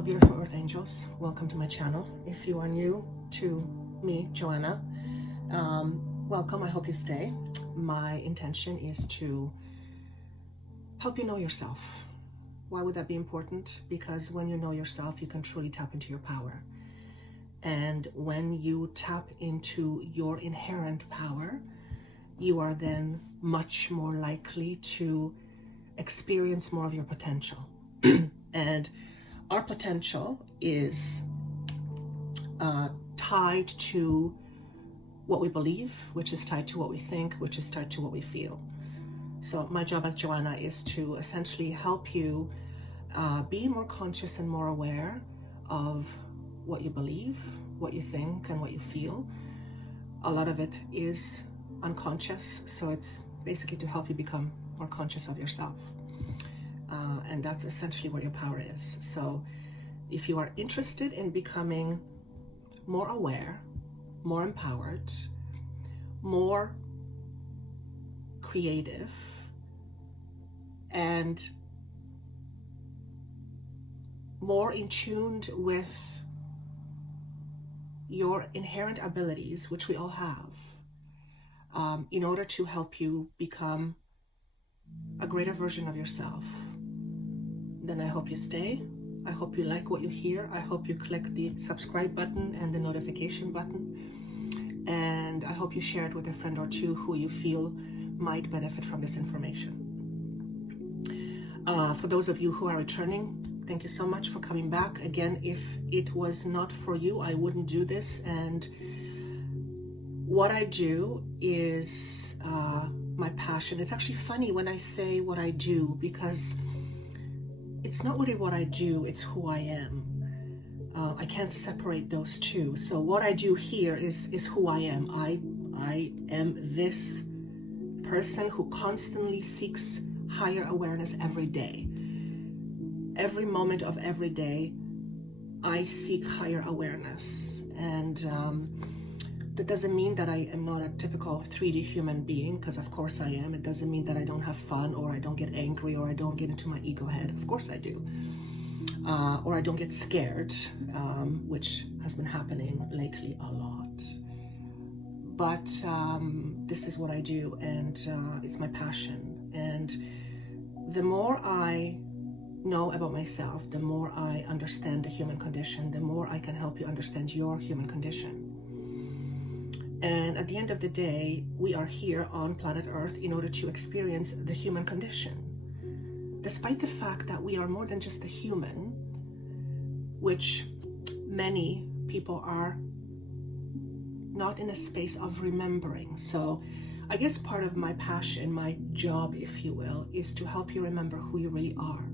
Hello, beautiful earth angels. Welcome to my channel. If you are new to me, Joanna, welcome. I hope you stay. My intention is to help you know yourself. Why would that be important? Because when you know yourself, you can truly tap into your power. And when you tap into your inherent power, you are then much more likely to experience more of your potential. And our potential is tied to what we believe, which is tied to what we think, which is tied to what we feel. So my job as Joanna is to essentially help you be more conscious and more aware of what you believe, what you think, and what you feel. A lot of it is unconscious, so it's basically to help you become more conscious of yourself. And that's essentially where your power is. So if you are interested in becoming more aware, more empowered, more creative, and more in tune with your inherent abilities, which we all have, in order to help you become a greater version of yourself, then I hope you stay. I hope you like what you hear. I hope you click the subscribe button and the notification button. And I hope you share it with a friend or two who you feel might benefit from this information. For those of you who are returning, thank you so much for coming back. Again, if it was not for you, I wouldn't do this. And what I do is my passion. It's actually funny when I say what I do, because it's not really what I do, it's who I am. I can't separate those two. So what I do here is who I am. I am this person who constantly seeks higher awareness every day. Every moment of every day, I seek higher awareness. And that doesn't mean that I am not a typical 3D human being, because of course I am. It doesn't mean that I don't have fun, or I don't get angry, or I don't get into my ego head. Of course I do. Or I don't get scared, which has been happening lately a lot. But this is what I do, and it's my passion. And the more I know about myself, the more I understand the human condition, the more I can help you understand your human condition. And at the end of the day, we are here on planet Earth in order to experience the human condition. Despite the fact that we are more than just a human, which many people are not in a space of remembering. So I guess part of my passion, my job, if you will, is to help you remember who you really are.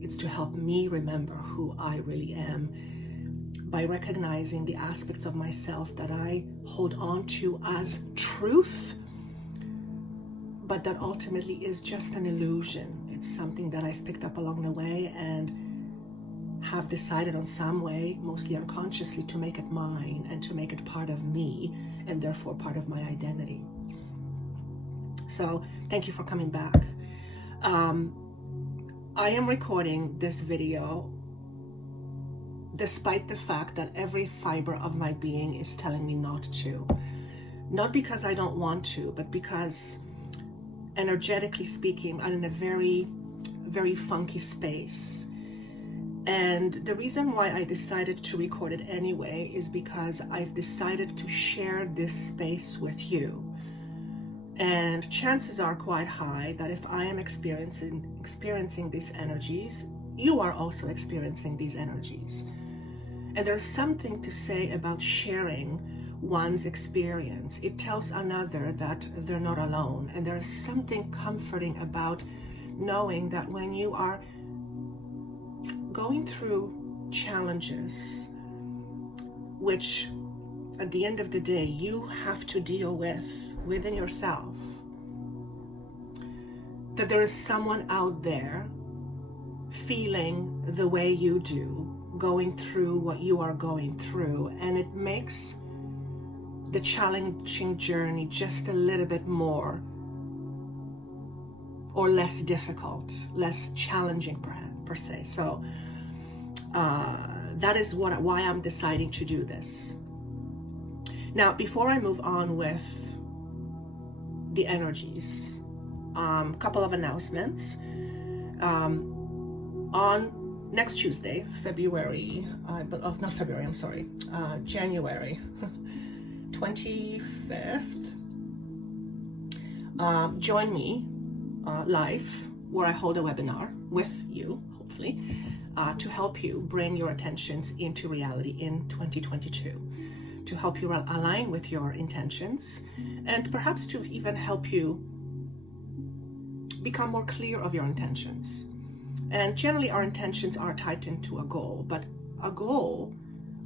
It's to help me remember who I really am, by recognizing the aspects of myself that I hold on to as truth, but that ultimately is just an illusion. It's something that I've picked up along the way and have decided on some way, mostly unconsciously, to make it mine and to make it part of me, and therefore part of my identity. So thank you for coming back. I am recording this video despite the fact that every fiber of my being is telling me not to. Not because I don't want to, but because energetically speaking, I'm in a very, very funky space. And the reason why I decided to record it anyway is because I've decided to share this space with you. And chances are quite high that if I am experiencing these energies, you are also experiencing these energies. And there's something to say about sharing one's experience. It tells another that they're not alone. And there is something comforting about knowing that when you are going through challenges, which at the end of the day you have to deal with within yourself, that there is someone out there feeling the way you do, going through what you are going through, and it makes the challenging journey just a little bit more or less difficult, less challenging per se. So that is why I'm deciding to do this. Now, before I move on with the energies, couple of announcements. On next Tuesday, January 25th, join me live, where I hold a webinar with you, hopefully, to help you bring your attentions into reality in 2022, to help you align with your intentions, and perhaps to even help you become more clear of your intentions. And generally our intentions are tied into a goal, but a goal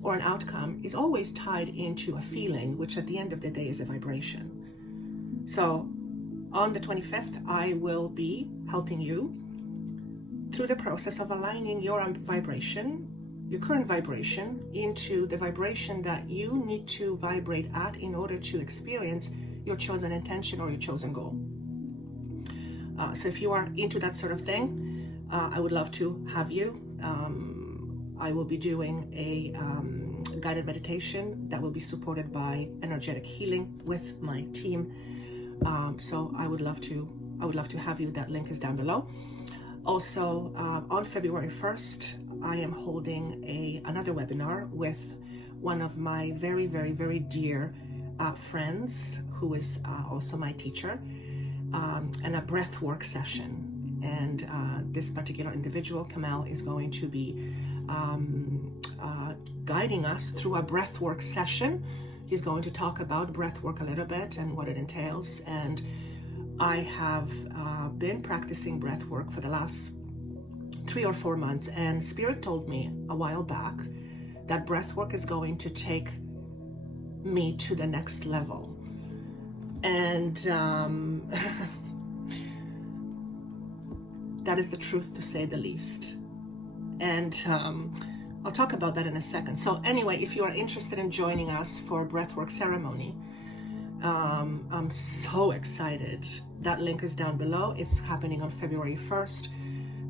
or an outcome is always tied into a feeling, which at the end of the day is a vibration. So on the 25th, I will be helping you through the process of aligning your vibration, your current vibration, into the vibration that you need to vibrate at in order to experience your chosen intention or your chosen goal. So if you are into that sort of thing, I would love to have you. I will be doing a guided meditation that will be supported by energetic healing with my team. So I would love to have you. That link is down below. Also, on February 1st, I am holding another webinar with one of my very, very, very dear friends, who is also my teacher, and a breathwork session. And this particular individual, Kamal, is going to be guiding us through a breathwork session. He's going to talk about breathwork a little bit and what it entails. And I have been practicing breathwork for the last 3 or 4 months, and Spirit told me a while back that breathwork is going to take me to the next level. And that is the truth, to say the least. And I'll talk about that in a second. So anyway, if you are interested in joining us for a breathwork ceremony, I'm so excited. That link is down below. It's happening on February 1st.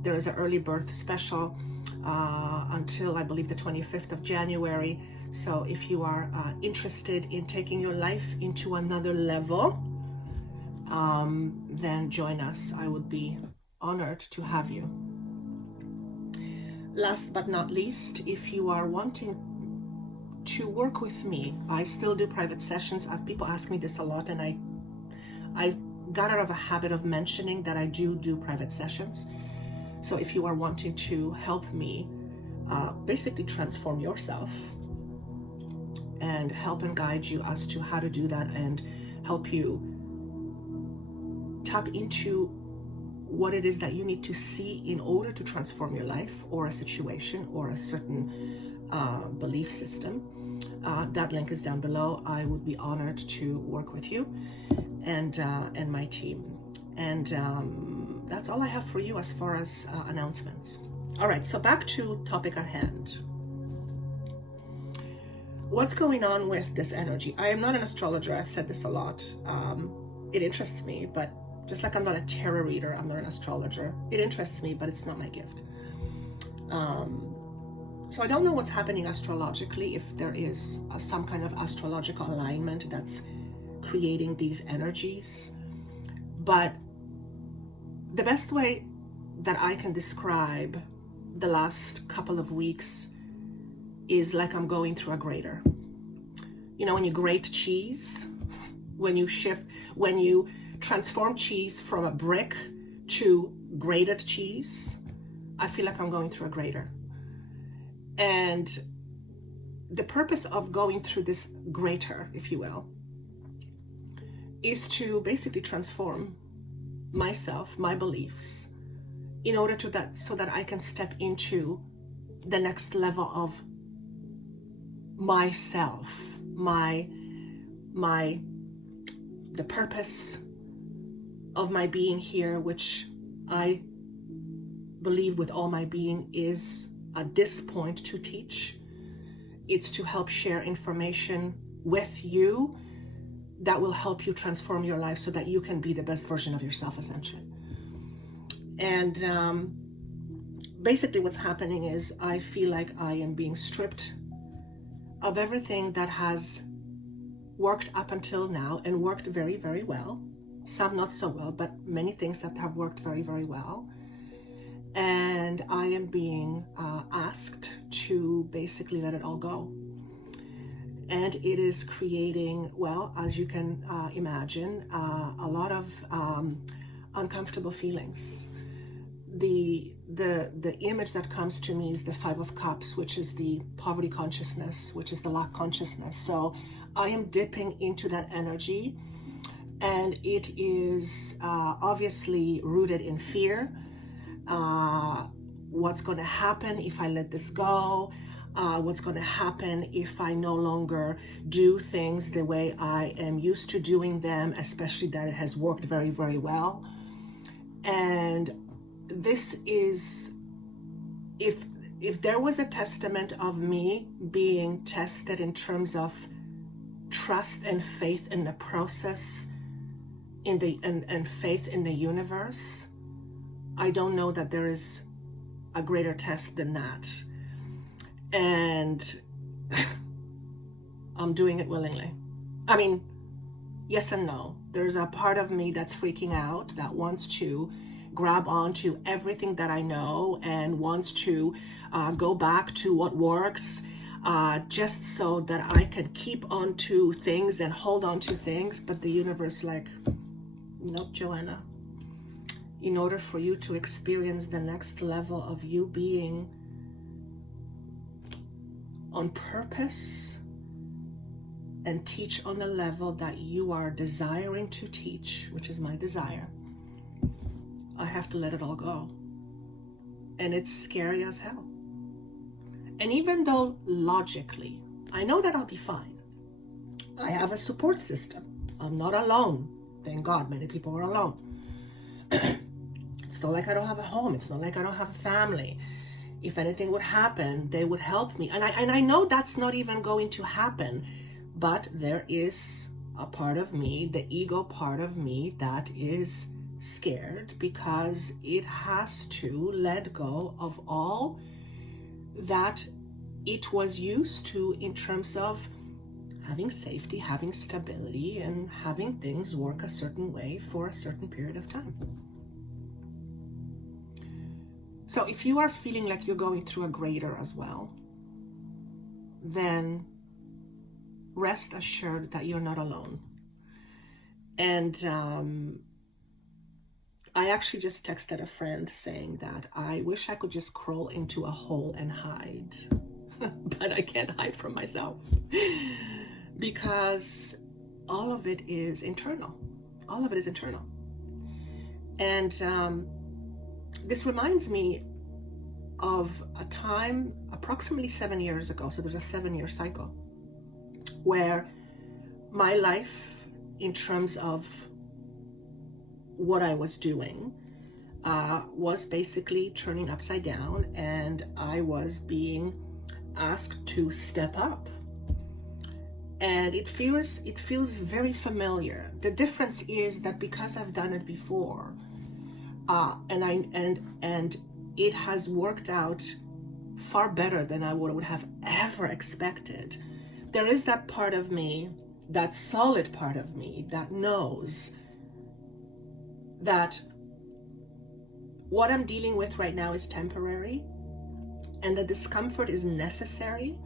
There is an early birth special until, I believe, the 25th of January. So if you are interested in taking your life into another level, then join us. I would be honored to have you. Last but not least, if you are wanting to work with me, I still do private sessions. People ask me this a lot, and I've got out of a habit of mentioning that I do private sessions. So if you are wanting to help me basically transform yourself and help and guide you as to how to do that, and help you tap into what it is that you need to see in order to transform your life or a situation or a certain belief system, that link is down below. I would be honored to work with you and my team. And that's all I have for you as far as announcements. All right, so back to topic at hand. What's going on with this energy? I am not an astrologer. I've said this a lot. It interests me, but just like I'm not a tarot reader, I'm not an astrologer. It interests me, but it's not my gift. So I don't know what's happening astrologically, if there is some kind of astrological alignment that's creating these energies. But the best way that I can describe the last couple of weeks is like I'm going through a grater. You know, when you grate cheese, when you transform cheese from a brick to grated cheese, I feel like I'm going through a grater. And the purpose of going through this grater, if you will, is to basically transform myself, my beliefs, in order to that, so that I can step into the next level of myself, the purpose of my being here, which I believe with all my being is at this point to teach. It's to help share information with you that will help you transform your life so that you can be the best version of yourself, essentially. And basically what's happening is I feel like I am being stripped of everything that has worked up until now and worked very, very well. Some not so well, but many things that have worked very, very well. And I am being asked to basically let it all go. And it is creating, well, as you can imagine, a lot of uncomfortable feelings. The image that comes to me is the Five of Cups, which is the poverty consciousness, which is the lack consciousness. So I am dipping into that energy, and it is obviously rooted in fear. What's going to happen if I let this go? What's going to happen if I no longer do things the way I am used to doing them, especially that it has worked very, very well. And this is, if there was a testament of me being tested in terms of trust and faith in the process, and faith in the universe, I don't know that there is a greater test than that. And I'm doing it willingly. I mean, yes and no. There's a part of me that's freaking out, that wants to grab onto everything that I know and wants to go back to what works, just so that I can keep on to things and hold on to things. But the universe, like, nope, Joanna. In order for you to experience the next level of you being on purpose and teach on a level that you are desiring to teach, which is my desire, I have to let it all go. And it's scary as hell. And even though logically, I know that I'll be fine. I have a support system. I'm not alone. Thank God, many people are alone. It's not like I don't have a home. It's not like I don't have a family. If anything would happen, they would help me. And I know that's not even going to happen, but there is a part of me, the ego part of me, that is scared because it has to let go of all that it was used to in terms of having safety, having stability, and having things work a certain way for a certain period of time. So if you are feeling like you're going through a grader as well, then rest assured that you're not alone. And I actually just texted a friend saying that I wish I could just crawl into a hole and hide, but I can't hide from myself because all of it is internal. All of it is internal. And this reminds me of a time approximately 7 years ago. So there's a 7-year cycle where my life, in terms of what I was doing, was basically turning upside down, and I was being asked to step up. And it feels very familiar. The difference is that because I've done it before, and it has worked out far better than I would have ever expected. There is that part of me, that solid part of me, that knows that what I'm dealing with right now is temporary, and the discomfort is necessary.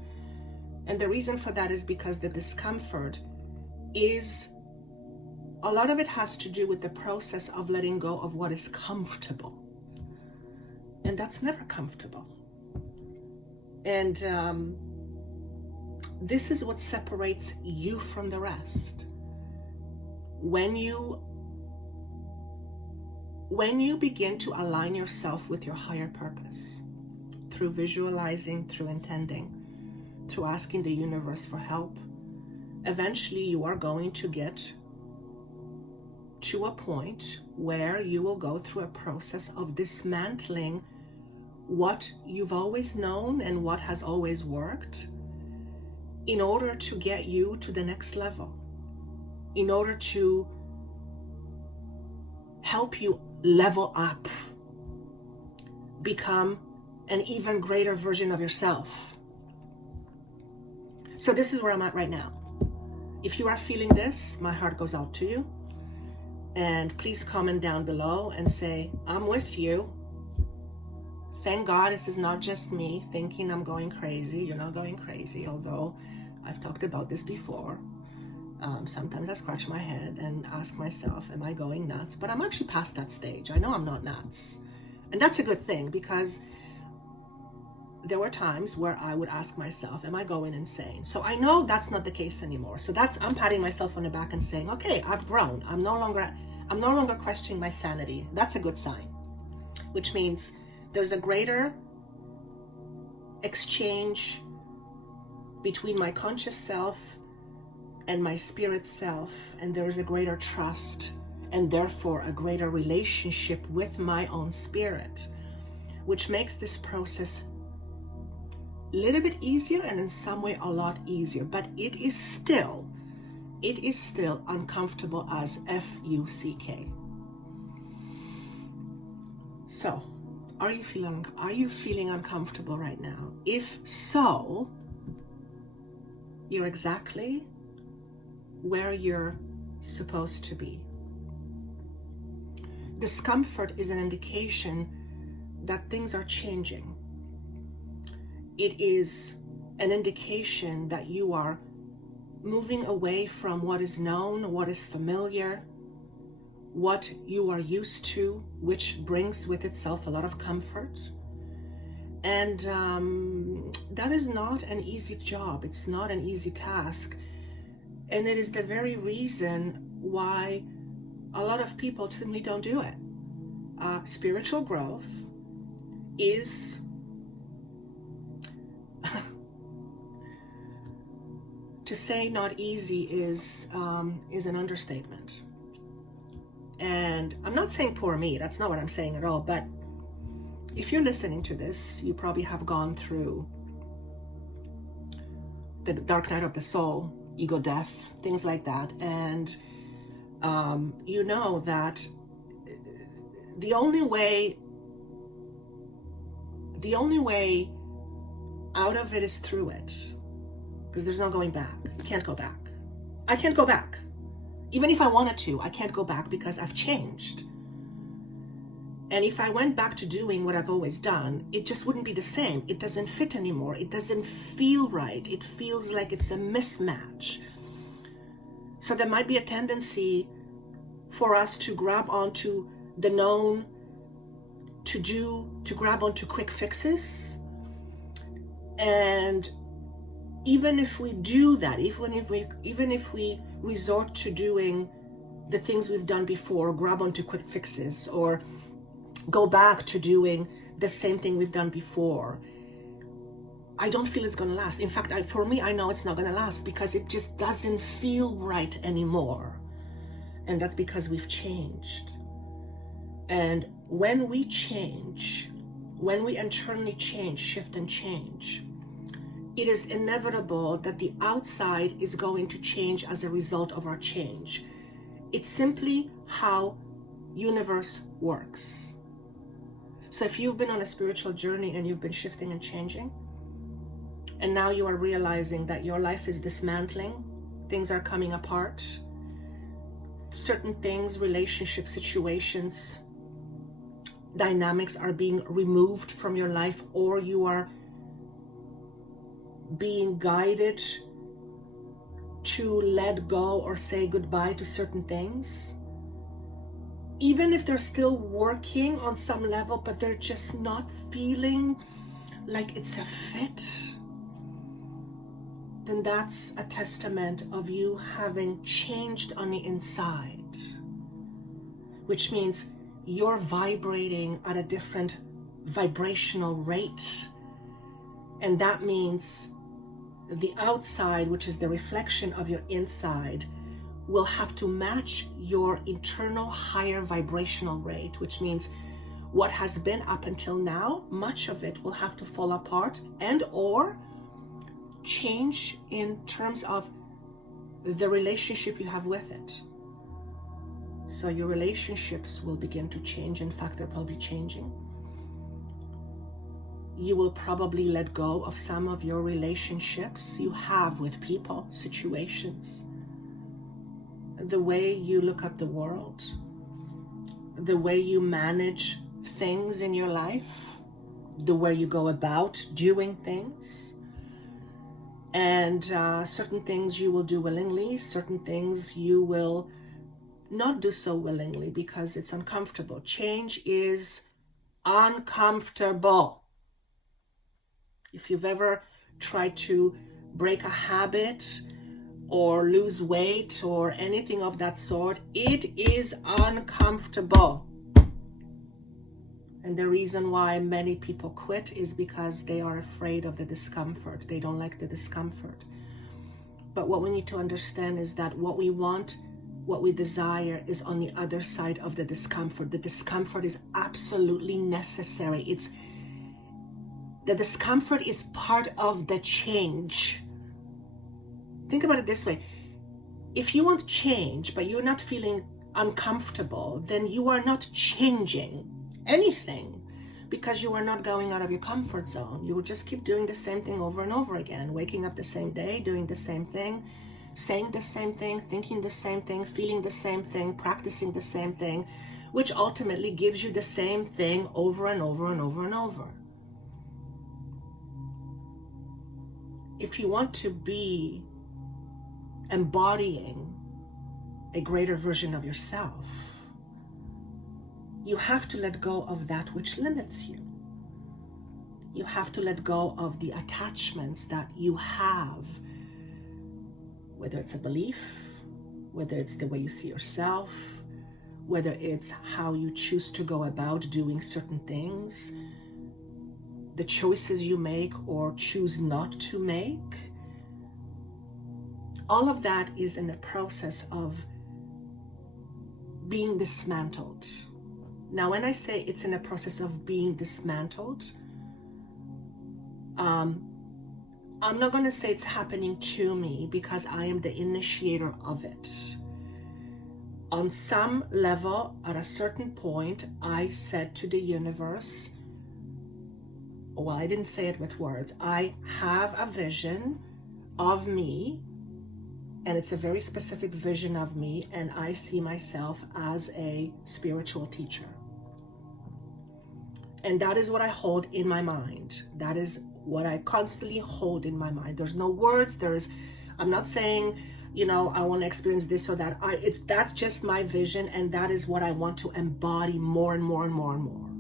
And the reason for that is because the discomfort is, a lot of it has to do with the process of letting go of what is comfortable. And that's never comfortable. And this is what separates you from the rest. When you begin to align yourself with your higher purpose, through visualizing, through intending, through asking the universe for help, eventually you are going to get to a point where you will go through a process of dismantling what you've always known and what has always worked in order to get you to the next level, in order to help you level up, become an even greater version of yourself. So this is where I'm at right now. If you are feeling this, my heart goes out to you. And please comment down below and say, I'm with you. Thank God this is not just me thinking I'm going crazy. You're not going crazy, although I've talked about this before. Sometimes I scratch my head and ask myself, am I going nuts? But I'm actually past that stage. I know I'm not nuts. And that's a good thing, because there were times where I would ask myself, am I going insane? So I know that's not the case anymore. So I'm patting myself on the back and saying, okay, I've grown. I'm no longer questioning my sanity. That's a good sign, which means there's a greater exchange between my conscious self and my spirit self, and there is a greater trust, and therefore a greater relationship with my own spirit, which makes this process a little bit easier, and in some way a lot easier. But it is still uncomfortable as F-U-C-K. So, are you feeling uncomfortable right now? If so, you're exactly where you're supposed to be. Discomfort is an indication that things are changing. It is an indication that you are moving away from what is known, what is familiar, what you are used to, which brings with itself a lot of comfort. And that is not an easy job. It's not an easy task. And it is the very reason why a lot of people simply don't do it. Spiritual growth is to say not easy is an understatement. And I'm not saying poor me, that's not what I'm saying at all, but if you're listening to this, you probably have gone through the dark night of the soul, ego death, things like that. And you know that the only way out of it is through it, because there's no going back. You can't go back. I can't go back. Even if I wanted to, I can't go back because I've changed. And if I went back to doing what I've always done, it just wouldn't be the same. It doesn't fit anymore. It doesn't feel right. It feels like it's a mismatch. So there might be a tendency for us to grab onto the known, to grab onto quick fixes. And even if we do that, even if we resort to doing the things we've done before, grab onto quick fixes, or go back to doing the same thing we've done before, I don't feel it's going to last. In fact, for me, I know it's not going to last, because it just doesn't feel right anymore. And that's because we've changed. And when we change, when we internally change, shift and change, it is inevitable that the outside is going to change as a result of our change. It's simply how universe works. So if you've been on a spiritual journey and you've been shifting and changing, and now you are realizing that your life is dismantling, things are coming apart, certain things, relationship situations, dynamics are being removed from your life, or you are being guided to let go or say goodbye to certain things, even if they're still working on some level, but they're just not feeling like it's a fit, then that's a testament of you having changed on the inside, which means you're vibrating at a different vibrational rate. And that means the outside, which is the reflection of your inside, will have to match your internal higher vibrational rate, which means what has been up until now, much of it will have to fall apart and or change in terms of the relationship you have with it. So your relationships will begin to change. In fact, they're probably changing. You will probably let go of some of your relationships you have with people, situations, the way you look at the world, the way you manage things in your life, the way you go about doing things. And certain things you will do willingly, certain things you will not do so willingly because it's uncomfortable. Change is uncomfortable. If you've ever tried to break a habit or lose weight or anything of that sort, it is uncomfortable. And the reason why many people quit is because they are afraid of the discomfort. They don't like the discomfort. But what we need to understand is that what we want, what we desire, is on the other side of the discomfort. The discomfort is absolutely necessary. The discomfort is part of the change. Think about it this way. If you want change, but you're not feeling uncomfortable, then you are not changing anything because you are not going out of your comfort zone. You will just keep doing the same thing over and over again, waking up the same day, doing the same thing, saying the same thing, thinking the same thing, feeling the same thing, practicing the same thing, which ultimately gives you the same thing over and over and over and over. If you want to be embodying a greater version of yourself, you have to let go of that which limits you. You have to let go of the attachments that you have, whether it's a belief, whether it's the way you see yourself, whether it's how you choose to go about doing certain things, the choices you make or choose not to make. All of that is in the process of being dismantled. Now, when I say it's in a process of being dismantled, I'm not going to say it's happening to me because I am the initiator of it. On some level, at a certain point, I said to the universe, well, I didn't say it with words, I have a vision of me, and it's a very specific vision of me, and I see myself as a spiritual teacher. And that is what I hold in my mind. That is what I constantly hold in my mind. There's no words. I'm not saying, I want to experience this or that. That's just my vision, and that is what I want to embody more and more and more and more.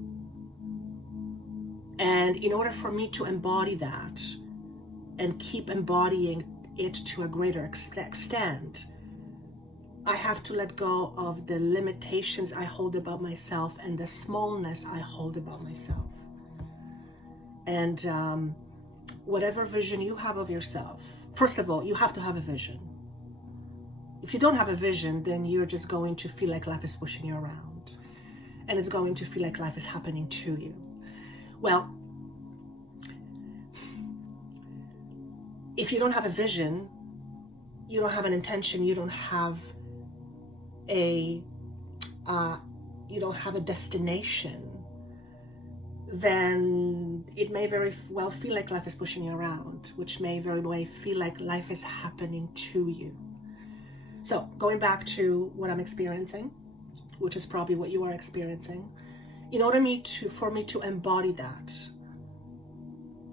And in order for me to embody that and keep embodying it to a greater extent, I have to let go of the limitations I hold about myself and the smallness I hold about myself. And whatever vision you have of yourself, first of all, you have to have a vision. If you don't have a vision, then you're just going to feel like life is pushing you around. And it's going to feel like life is happening to you. Well, if you don't have a vision, you don't have an intention, you don't have a destination, then it may very well feel like life is pushing you around, which may very well feel like life is happening to you. So going back to what I'm experiencing, which is probably what you are experiencing, in order for me to embody that,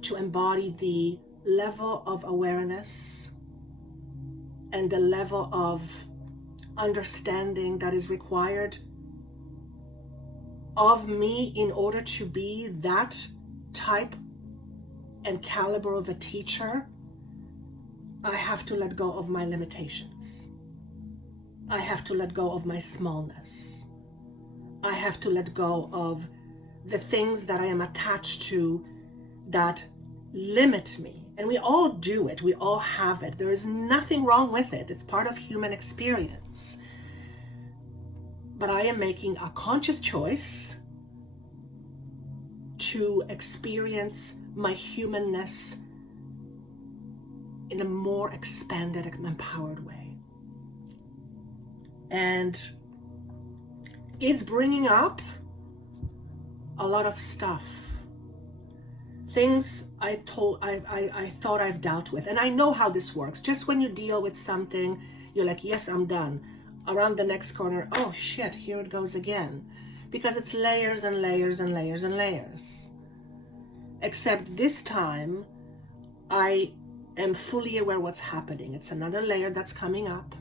to embody the level of awareness and the level of understanding that is required of me in order to be that type and caliber of a teacher, I have to let go of my limitations. I have to let go of my smallness. I have to let go of the things that I am attached to that limit me. And we all do it. We all have it. There is nothing wrong with it. It's part of human experience. But I am making a conscious choice to experience my humanness in a more expanded and empowered way. And it's bringing up a lot of stuff. things I thought I've dealt with. And I know how this works. Just when you deal with something, you're like, yes, I'm done. Around the next corner, oh shit, here it goes again. Because it's layers and layers and layers and layers. Except this time, I am fully aware what's happening. It's another layer that's coming up.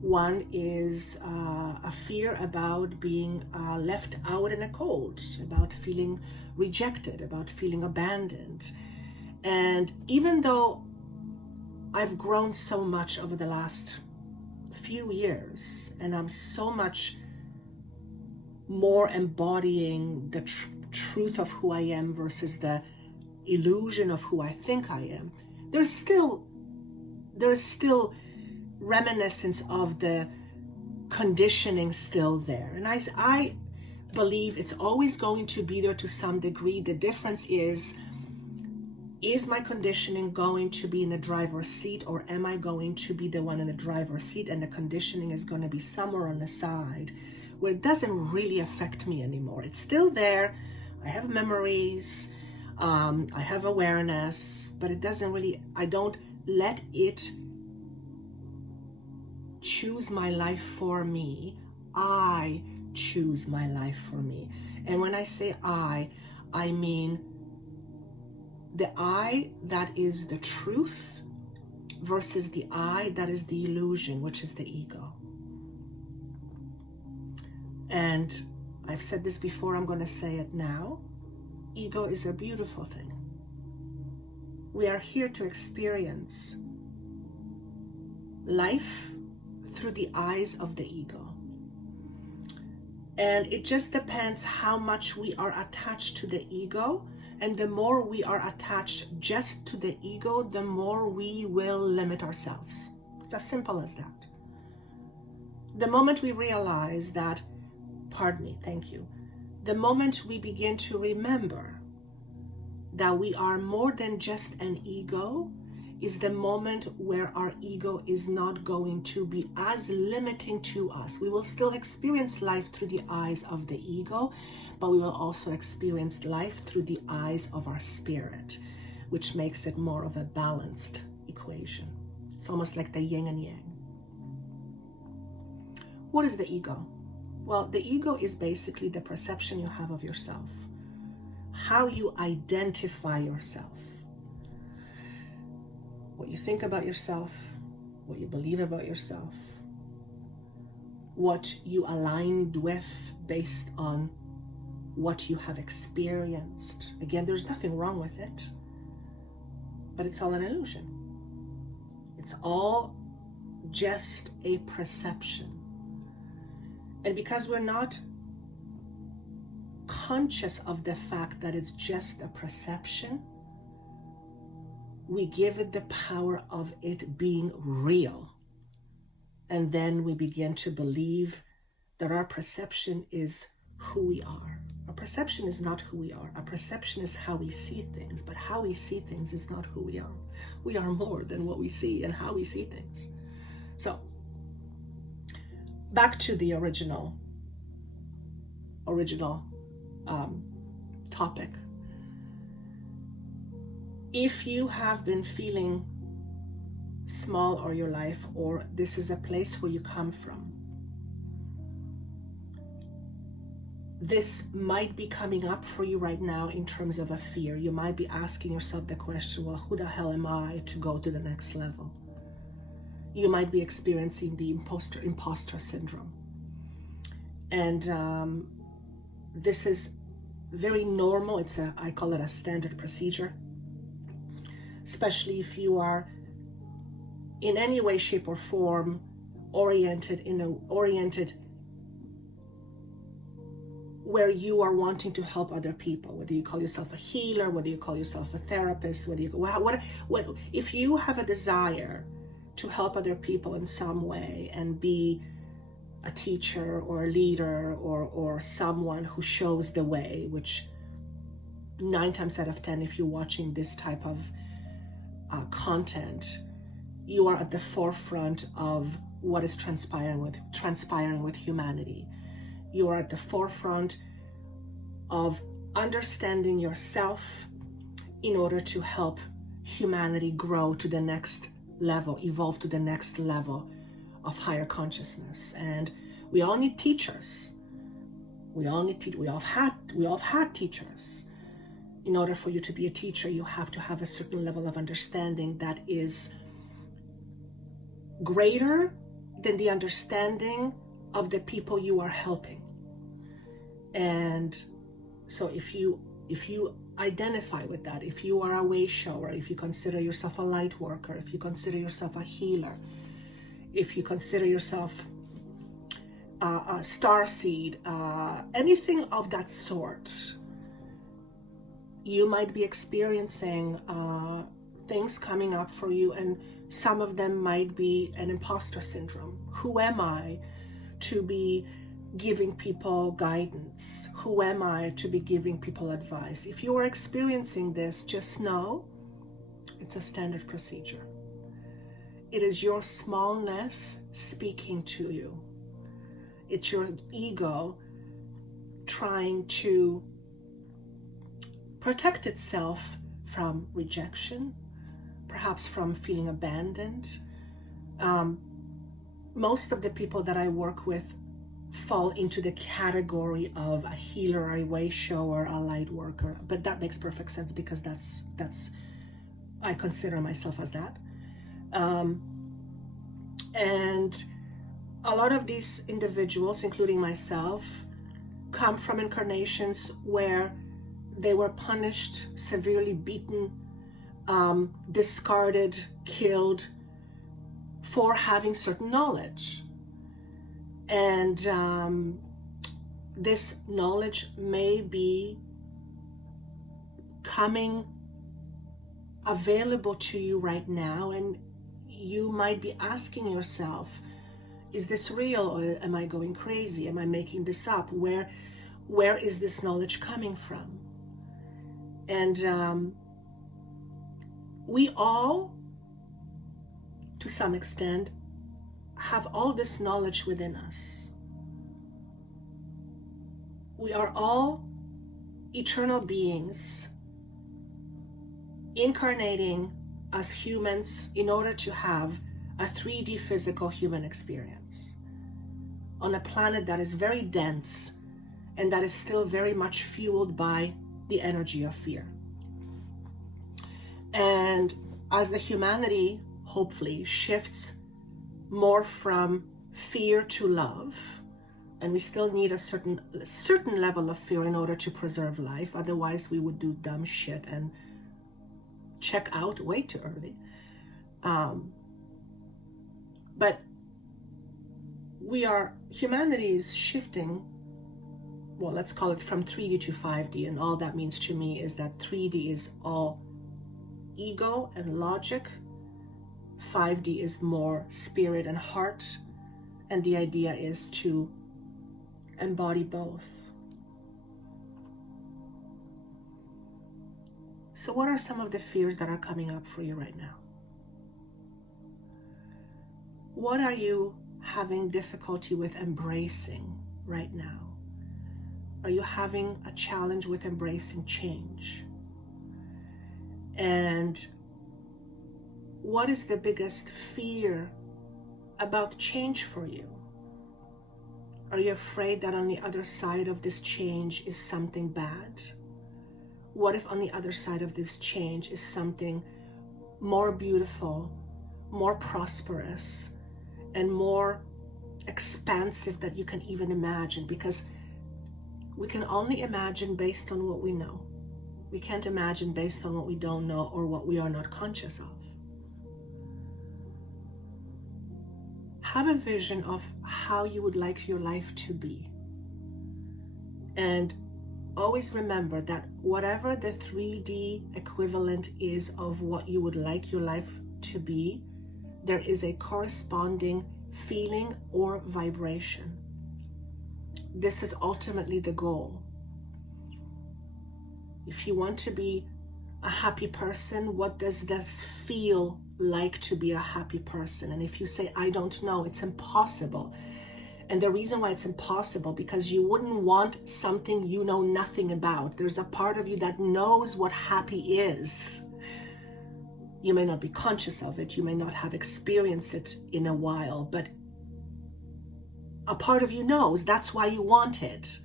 One is a fear about being left out in the cold, about feeling rejected, about feeling abandoned. And even though I've grown so much over the last few years, and I'm so much more embodying the truth of who I am versus the illusion of who I think I am, there is still reminiscence of the conditioning still there. And I believe it's always going to be there to some degree. The difference is my conditioning going to be in the driver's seat, or am I going to be the one in the driver's seat and the conditioning is going to be somewhere on the side where it doesn't really affect me anymore? It's still there. I have memories, I have awareness, but it doesn't really, I don't let it choose my life for me. I choose my life for me. And when I say I mean the I that is the truth versus the I that is the illusion, which is the ego. And I've said this before, I'm going to say it now. Ego is a beautiful thing. We are here to experience life through the eyes of the ego. And it just depends how much we are attached to the ego. And the more we are attached just to the ego, the more we will limit ourselves. It's as simple as that. The moment we realize that, the moment we begin to remember that we are more than just an ego, is the moment where our ego is not going to be as limiting to us. We will still experience life through the eyes of the ego, but we will also experience life through the eyes of our spirit, which makes it more of a balanced equation. It's almost like the yin and yang. What is the ego? Well, the ego is basically the perception you have of yourself, how you identify yourself, what you think about yourself, what you believe about yourself, what you aligned with based on what you have experienced. Again, there's nothing wrong with it, but it's all an illusion. It's all just a perception. And because we're not conscious of the fact that it's just a perception, we give it the power of it being real. And then we begin to believe that our perception is who we are. Our perception is not who we are. Our perception is how we see things, but how we see things is not who we are. We are more than what we see and how we see things. So, back to the original topic. If you have been feeling small or your life, or this is a place where you come from, this might be coming up for you right now in terms of a fear. You might be asking yourself the question, well, who the hell am I to go to the next level? You might be experiencing the imposter syndrome. And this is very normal. I call it a standard procedure, especially if you are in any way, shape, or form oriented where you are wanting to help other people, whether you call yourself a healer, whether you call yourself a therapist, if you have a desire to help other people in some way and be a teacher or a leader or someone who shows the way, which 9 times out of 10, if you're watching this type of content, you are at the forefront of what is transpiring with humanity. You are at the forefront of understanding yourself, in order to help humanity grow to the next level, evolve to the next level of higher consciousness. And we all need teachers. We all have had teachers. In order for you to be a teacher, you have to have a certain level of understanding that is greater than the understanding of the people you are helping. And so if you identify with that, if you are a way shower, if you consider yourself a light worker, if you consider yourself a healer, if you consider yourself a starseed, anything of that sort, you might be experiencing things coming up for you, and some of them might be an imposter syndrome. Who am I to be giving people guidance? Who am I to be giving people advice? If you are experiencing this, just know it's a standard procedure. It is your smallness speaking to you. It's your ego trying to protect itself from rejection, perhaps from feeling abandoned. Most of the people that I work with fall into the category of a healer, a way shower, a light worker, but that makes perfect sense because that's I consider myself as that. And a lot of these individuals, including myself, come from incarnations where they were punished, severely beaten, discarded, killed for having certain knowledge. And this knowledge may be coming available to you right now, and you might be asking yourself, is this real, or am I going crazy? Am I making this up? Where is this knowledge coming from? And we all, to some extent, have all this knowledge within us. We are all eternal beings incarnating as humans in order to have a 3D physical human experience on a planet that is very dense and that is still very much fueled by the energy of fear. And as the humanity hopefully shifts more from fear to love, and we still need a certain level of fear in order to preserve life, otherwise we would do dumb shit and check out way too early. But humanity is shifting, well, let's call it from 3D to 5D, and all that means to me is that 3D is all ego and logic, 5D is more spirit and heart, and the idea is to embody both. So what are some of the fears that are coming up for you right now? What are you having difficulty with embracing right now? Are you having a challenge with embracing change? And what is the biggest fear about change for you? Are you afraid that on the other side of this change is something bad? What if on the other side of this change is something more beautiful, more prosperous, and more expansive that you can even imagine? Because we can only imagine based on what we know. We can't imagine based on what we don't know or what we are not conscious of. Have a vision of how you would like your life to be. And always remember that whatever the 3D equivalent is of what you would like your life to be, there is a corresponding feeling or vibration. This is ultimately the goal. If you want to be a happy person, what does this feel like to be a happy person? And if you say, I don't know, it's impossible. And the reason why it's impossible, because you wouldn't want something you know nothing about. There's a part of you that knows what happy is. You may not be conscious of it. You may not have experienced it in a while, but a part of you knows. That's why you want it.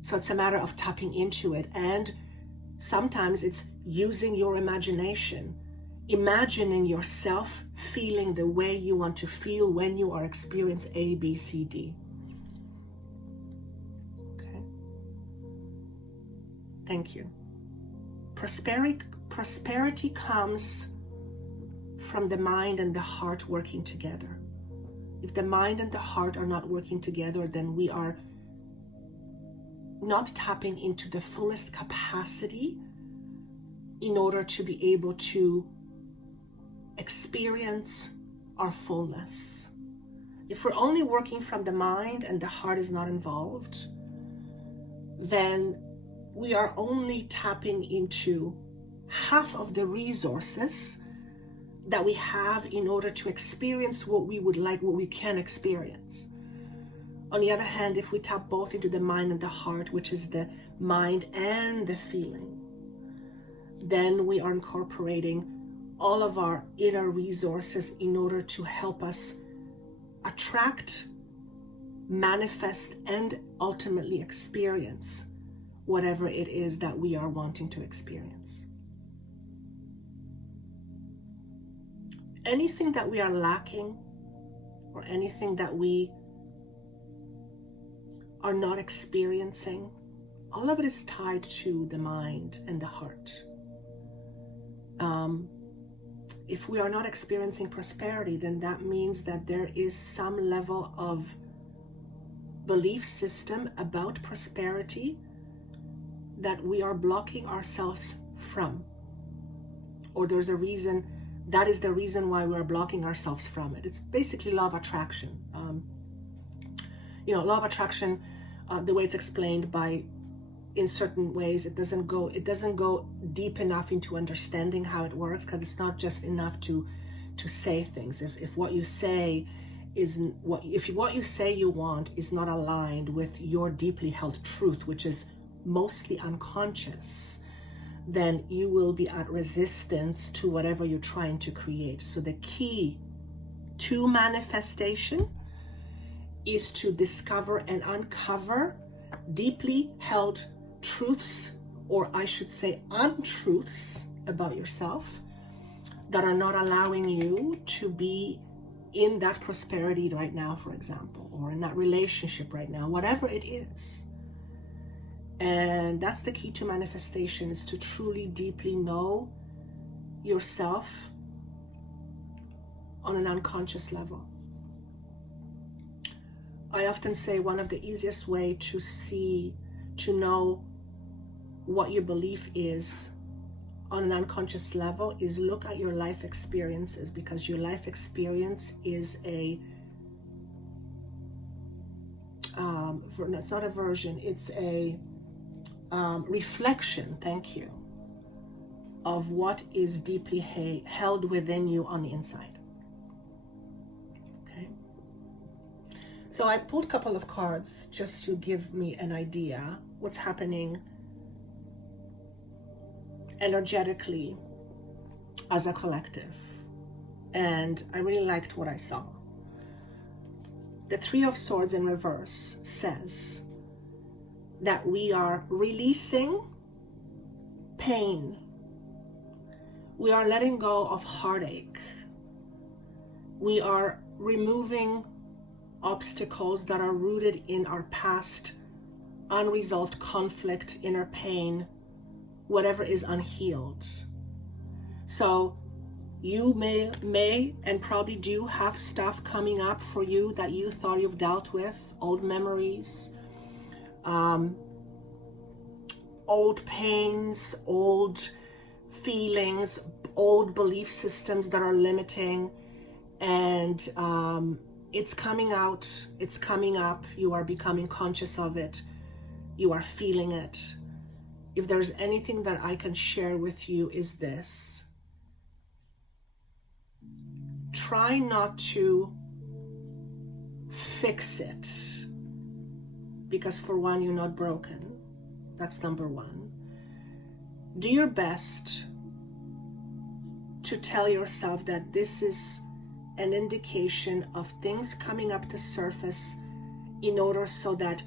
So it's a matter of tapping into it. And sometimes it's using your imagination, imagining yourself feeling the way you want to feel when you are experiencing A, B, C, D. Okay. Thank you. Prosperity comes from the mind and the heart working together. If the mind and the heart are not working together, then we are not tapping into the fullest capacity in order to be able to experience our fullness. If we're only working from the mind and the heart is not involved, then we are only tapping into half of the resources that we have in order to experience what we would like, what we can experience. On the other hand, if we tap both into the mind and the heart, which is the mind and the feeling, then we are incorporating all of our inner resources in order to help us attract, manifest, and ultimately experience whatever it is that we are wanting to experience. Anything that we are lacking or anything that we are not experiencing, all of it is tied to the mind and the heart. If we are not experiencing prosperity, then that means that there is some level of belief system about prosperity that we are blocking ourselves from. Or there's a reason, that is the reason why we're blocking ourselves from it. It's basically law of attraction. Law of attraction, the way it's explained in certain ways, it doesn't go deep enough into understanding how it works, because it's not just enough to say things. If what you say what you say you want is not aligned with your deeply held truth, which is mostly unconscious, then you will be at resistance to whatever you're trying to create. So the key to manifestation is to discover and uncover deeply held truths, or I should say untruths about yourself, that are not allowing you to be in that prosperity right now, for example, or in that relationship right now, whatever it is. And that's the key to manifestation, is to truly deeply know yourself on an unconscious level. I often say one of the easiest way to know what your belief is on an unconscious level is look at your life experiences, because your life experience is it's not a version, it's a reflection, thank you, of what is deeply held within you on the inside. Okay. So I pulled a couple of cards just to give me an idea what's happening energetically as a collective. And I really liked what I saw. The Three of Swords in reverse says that we are releasing pain. We are letting go of heartache. We are removing obstacles that are rooted in our past, unresolved conflict, inner pain, whatever is unhealed. So you may and probably do have stuff coming up for you that you thought you've dealt with, old memories, old pains, old feelings, old belief systems that are limiting, and it's coming out, it's coming up, you are becoming conscious of it, you are feeling it. If there's anything that I can share with you is this: try not to fix it. Because for one, you're not broken. That's number one. Do your best to tell yourself that this is an indication of things coming up to surface in order so that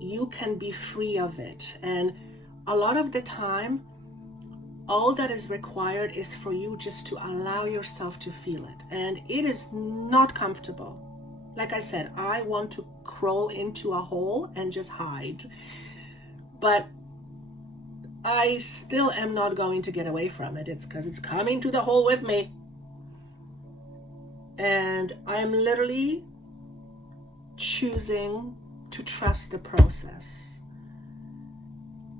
you can be free of it. And a lot of the time, all that is required is for you just to allow yourself to feel it. And it is not comfortable. Like I said, I want to crawl into a hole and just hide. But I still am not going to get away from it. It's because it's coming to the hole with me. And I am literally choosing to trust the process.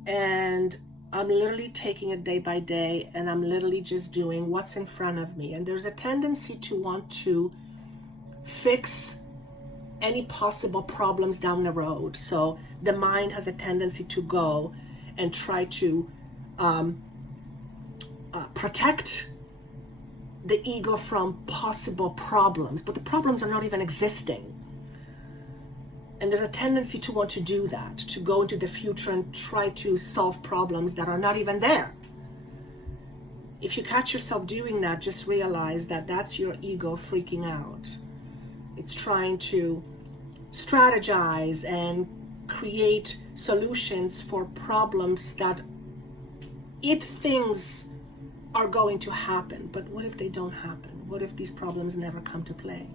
And I'm literally taking it day by day, and I'm literally just doing what's in front of me. And there's a tendency to want to fix any possible problems down the road. So the mind has a tendency to go and try to protect the ego from possible problems, but the problems are not even existing. And there's a tendency to want to do that, to go into the future and try to solve problems that are not even there. If you catch yourself doing that, just realize that that's your ego freaking out. It's trying to strategize and create solutions for problems that it thinks are going to happen. But what if they don't happen? What if these problems never come to play?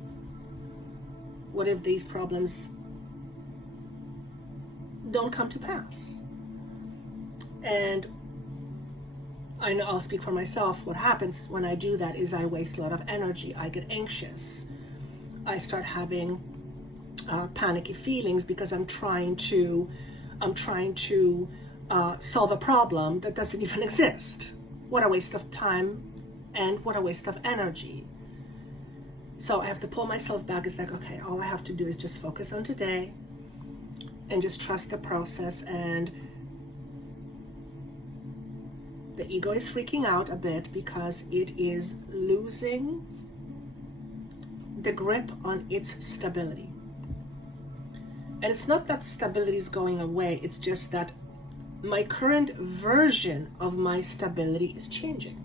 What if these problems don't come to pass? And I know I'll speak for myself. What happens when I do that is I waste a lot of energy. I get anxious. I start having panicky feelings because I'm trying to solve a problem that doesn't even exist. What a waste of time and what a waste of energy. So I have to pull myself back. It's like, okay, all I have to do is just focus on today and just trust the process. And the ego is freaking out a bit because it is losing the grip on its stability. And it's not that stability is going away, it's just that my current version of my stability is changing.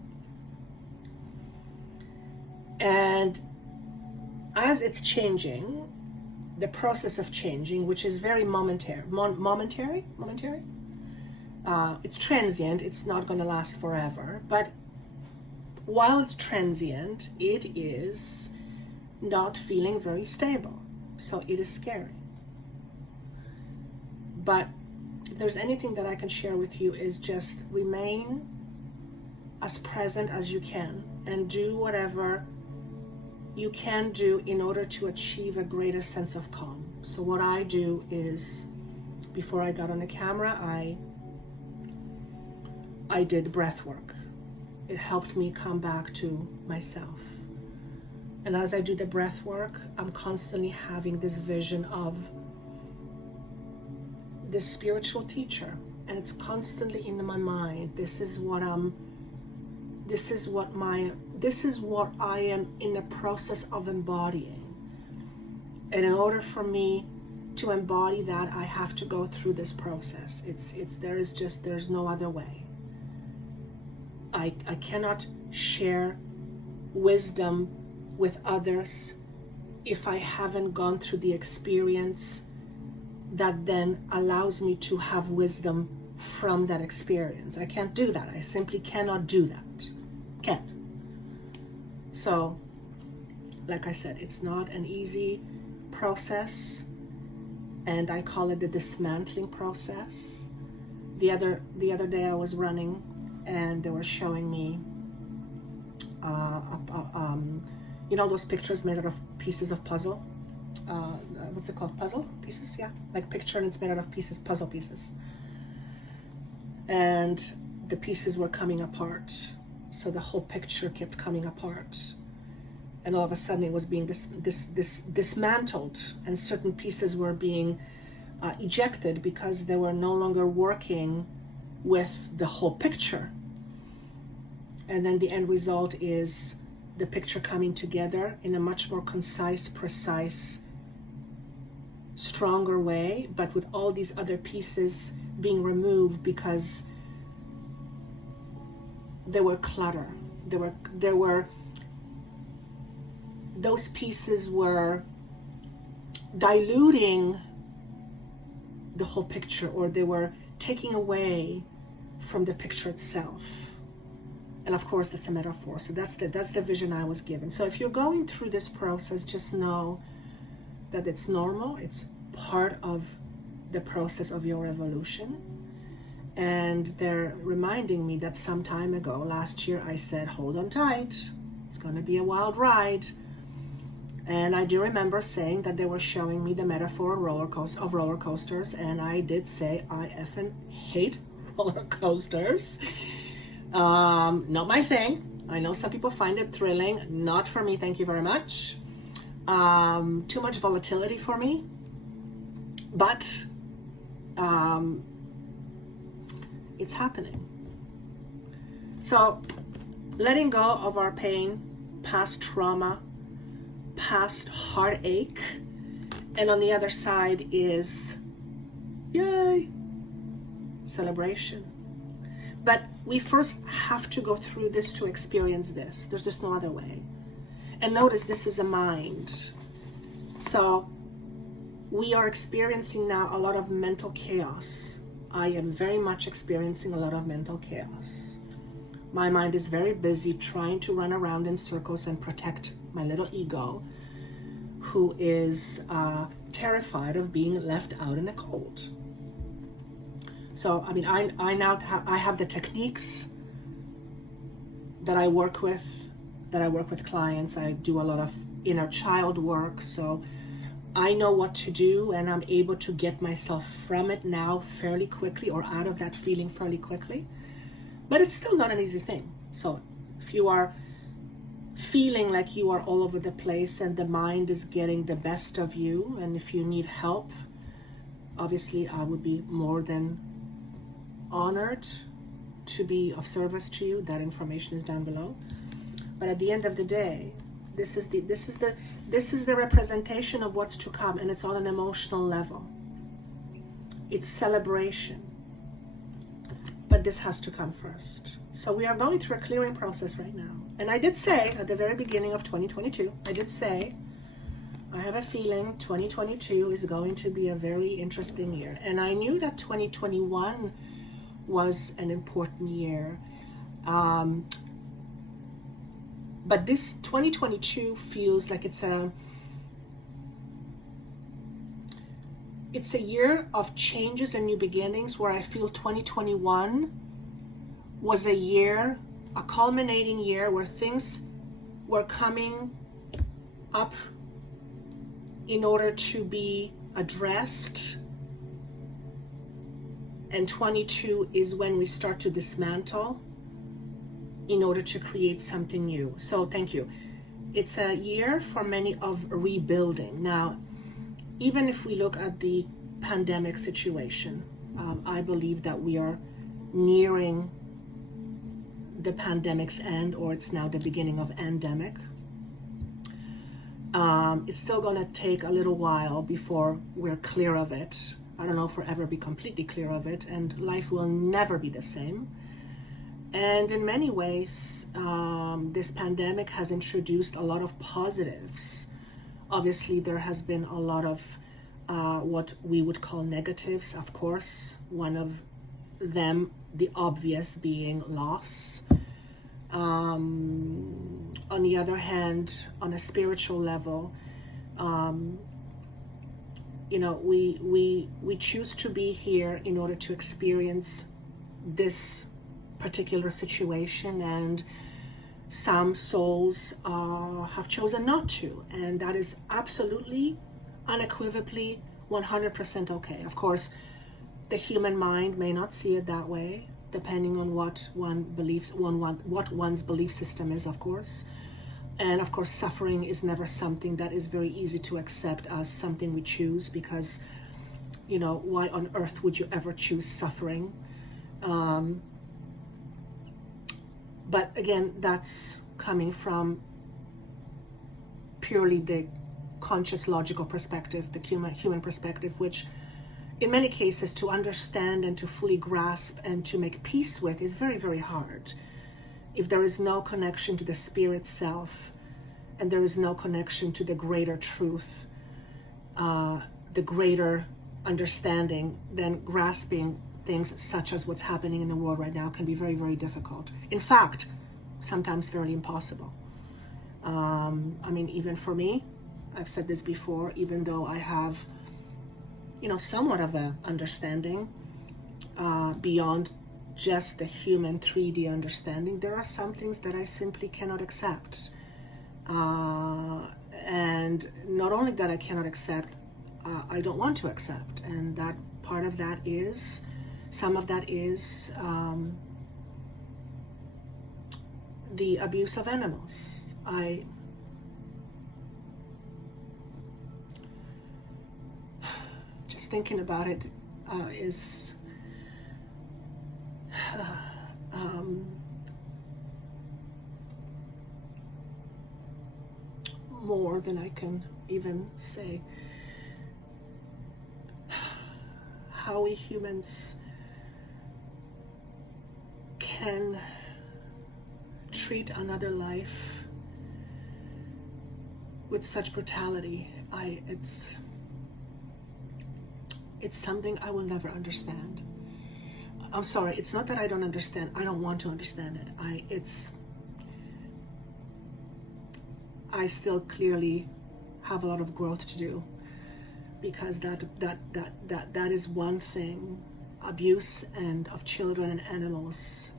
And as it's changing, the process of changing, which is very momentary, it's transient, it's not going to last forever. But while it's transient, it is not feeling very stable. So it is scary. But if there's anything that I can share with you is just remain as present as you can and do whatever you can do in order to achieve a greater sense of calm. So what I do is, before I got on the camera, I did breath work. It helped me come back to myself. And as I do the breath work, I'm constantly having this vision of this spiritual teacher, and it's constantly in my mind. This is what I am in the process of embodying. And in order for me to embody that, I have to go through this process. There's no other way. I cannot share wisdom with others if I haven't gone through the experience that then allows me to have wisdom from that experience. I can't do that. I simply cannot do that. Can't. So, like I said, it's not an easy process, and I call it the dismantling process. The other day I was running, and they were showing me, those pictures made out of pieces of puzzle. What's it called? Puzzle pieces? Yeah, like picture, and it's made out of pieces, puzzle pieces. And the pieces were coming apart. So the whole picture kept coming apart. And all of a sudden it was being dismantled, and certain pieces were being ejected because they were no longer working with the whole picture. And then the end result is the picture coming together in a much more concise, precise stronger way, but with all these other pieces being removed because they were clutter. There were those pieces were diluting the whole picture, or they were taking away from the picture itself. And of course, that's a metaphor. So that's the vision I was given. So if you're going through this process, just know that it's normal. It's part of the process of your evolution. And they're reminding me that some time ago, last year, I said, hold on tight. It's going to be a wild ride. And I do remember saying that they were showing me the metaphor of roller coasters. And I did say, I effing hate roller coasters. Not my thing. I know some people find it thrilling. Not for me, thank you very much. Too much volatility for me. But it's happening. So letting go of our pain, past trauma, past heartache, and on the other side is, yay, celebration. But we first have to go through this to experience this. There's just no other way. And notice this is a mind. So we are experiencing now a lot of mental chaos. I am very much experiencing a lot of mental chaos. My mind is very busy trying to run around in circles and protect my little ego, who is terrified of being left out in the cold. So, I mean, I have the techniques that I work with clients. I do a lot of inner child work. So I know what to do, and I'm able to get myself from it now fairly quickly, or out of that feeling fairly quickly. But it's still not an easy thing. So if you are feeling like you are all over the place and the mind is getting the best of you, and if you need help, obviously I would be more than honored to be of service to you. That information is down below. But at the end of the day, this is the representation of what's to come, and it's on an emotional level. It's celebration. But this has to come first. So we are going through a clearing process right now. And I did say at the very beginning of 2022, I have a feeling 2022 is going to be a very interesting year. And I knew that 2021 was an important year. But this 2022 feels like it's a year of changes and new beginnings, where I feel 2021 was a culminating year where things were coming up in order to be addressed. And 22 is when we start to dismantle in order to create something new. So thank you. It's a year for many of rebuilding. Now, even if we look at the pandemic situation, I believe that we are nearing the pandemic's end, or it's now the beginning of endemic. It's still going to take a little while before we're clear of it. I don't know if we'll ever be completely clear of it, and life will never be the same. And in many ways, this pandemic has introduced a lot of positives. Obviously, there has been a lot of what we would call negatives, of course. One of them, the obvious, being loss. On the other hand, on a spiritual level, we choose to be here in order to experience this particular situation, and some souls have chosen not to, and that is absolutely, unequivocally, 100% okay. Of course, the human mind may not see it that way, depending on what one believes, what one's belief system is, of course. And of course, suffering is never something that is very easy to accept as something we choose, because, why on earth would you ever choose suffering? But again, that's coming from purely the conscious, logical perspective, the human perspective, which in many cases to understand and to fully grasp and to make peace with is very, very hard. If there is no connection to the spirit self and there is no connection to the greater truth, the greater understanding, then grasping things such as what's happening in the world right now can be very, very difficult. In fact, sometimes fairly impossible. I mean, even for me, I've said this before, even though I have, somewhat of an understanding beyond just the human 3D understanding, there are some things that I simply cannot accept. And not only that I cannot accept, I don't want to accept. And that part of that is, some of that is the abuse of animals. Just thinking about it is more than I can even say. How we humans can treat another life with such brutality. It's something I will never understand. I'm sorry, it's not that I don't understand. I don't want to understand it. I still clearly have a lot of growth to do, because that is one thing. Abuse and of children and animals,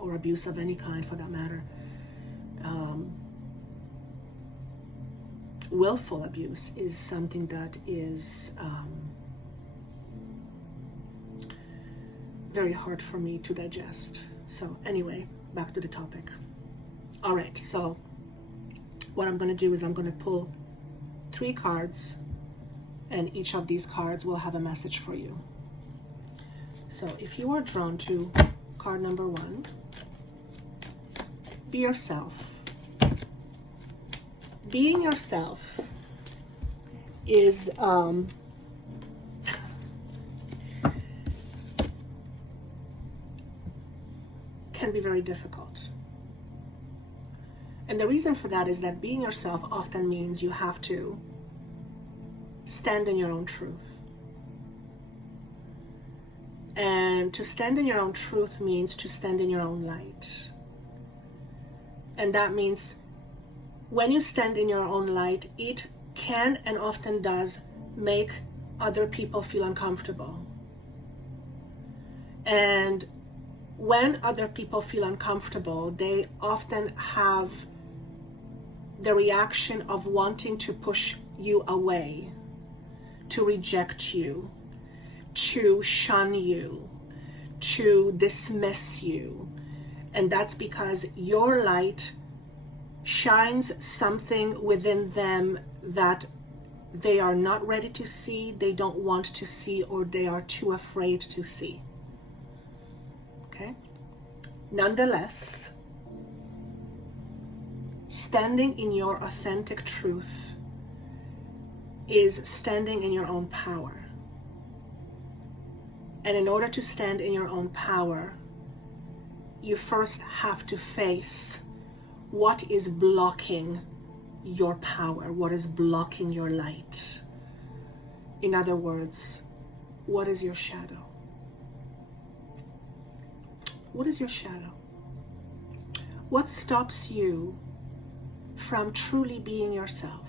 or abuse of any kind for that matter, willful abuse is something that is very hard for me to digest. So anyway, back to the topic. All right, so what I'm going to do is I'm going to pull 3 cards, and each of these cards will have a message for you. So if you are drawn to card number 1, be yourself. Being yourself is can be very difficult. And the reason for that is that being yourself often means you have to stand in your own truth. And to stand in your own truth means to stand in your own light. And that means when you stand in your own light, it can and often does make other people feel uncomfortable. And when other people feel uncomfortable, they often have the reaction of wanting to push you away, to reject you, to shun you, to dismiss you. And that's because your light shines something within them that they are not ready to see, they don't want to see, or they are too afraid to see. Okay? Nonetheless, standing in your authentic truth is standing in your own power. And in order to stand in your own power, you first have to face what is blocking your power, what is blocking your light. In other words, what is your shadow? What is your shadow? What stops you from truly being yourself?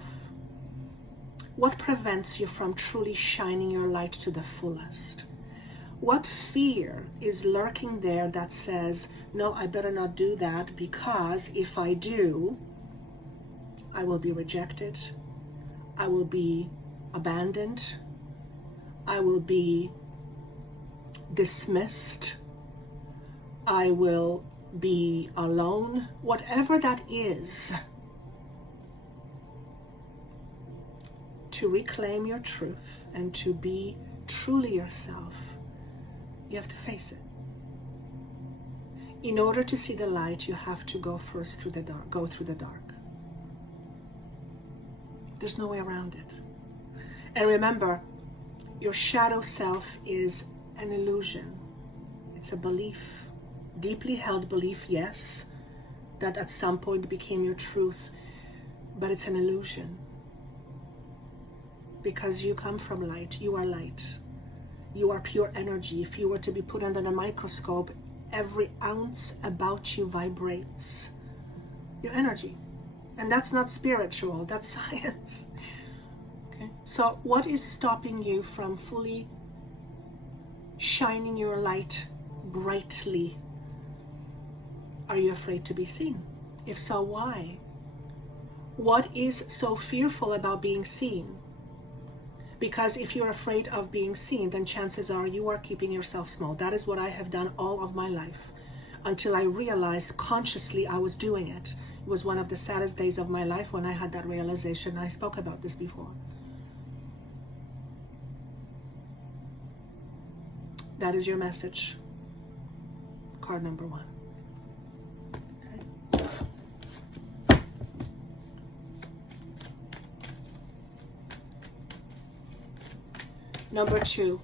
What prevents you from truly shining your light to the fullest? What fear is lurking there that says, no, I better not do that, because if I do, I will be rejected, I will be abandoned, I will be dismissed, I will be alone, whatever that is. To reclaim your truth and to be truly yourself, you have to face it. In order to see the light, you have to go first through the dark, go through the dark. There's no way around it. And remember, your shadow self is an illusion. It's a belief, deeply held belief, yes, that at some point became your truth, but it's an illusion. Because you come from light, you are light. You are pure energy. If you were to be put under a microscope, every ounce about you vibrates. Your energy. And that's not spiritual, that's science. Okay? So what is stopping you from fully shining your light brightly? Are you afraid to be seen? If so, why? What is so fearful about being seen? Because if you're afraid of being seen, then chances are you are keeping yourself small. That is what I have done all of my life, until I realized consciously I was doing it. It was one of the saddest days of my life when I had that realization. I spoke about this before. That is your message. Card number 1. Okay. Number 2,